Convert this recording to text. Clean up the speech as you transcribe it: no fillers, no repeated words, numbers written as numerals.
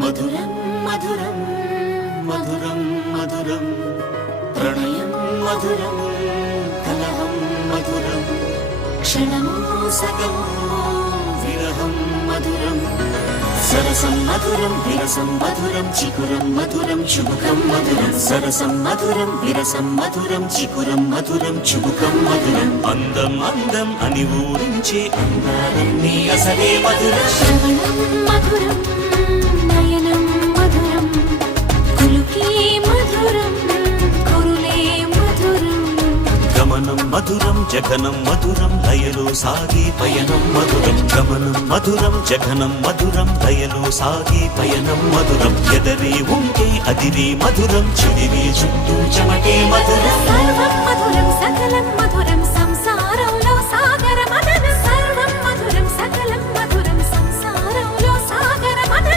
మధురం మధురం మధురం మధురం ప్రణయం మధురం కలహం మధురం క్షణమో సగమో విరహం మధురం సరసం మధురం విరసం మధురం చికురం మధురం చుబుకం మధురం సరసం మధురం విరసం మధురం చికురం మధురం చుబుకం మధురం అందం అందం అని ఊరించే అందాలన్నీ అసలే మధురం శ్రవణం మధురం నయనం మధురం కులుకే మధురం కురులే మధురం గమనం మధురం జగనం మధురం లయలో సాగే పయనం మధురం గమనం మధురం జగనం మధురం లయలో సాగే పయనం మధురం ఎదరే ఉంటే అదిరే మధురం చెదిరే చుట్టూ చెమటే మధురం సర్వం మధురం సకలం మధురం సంసారం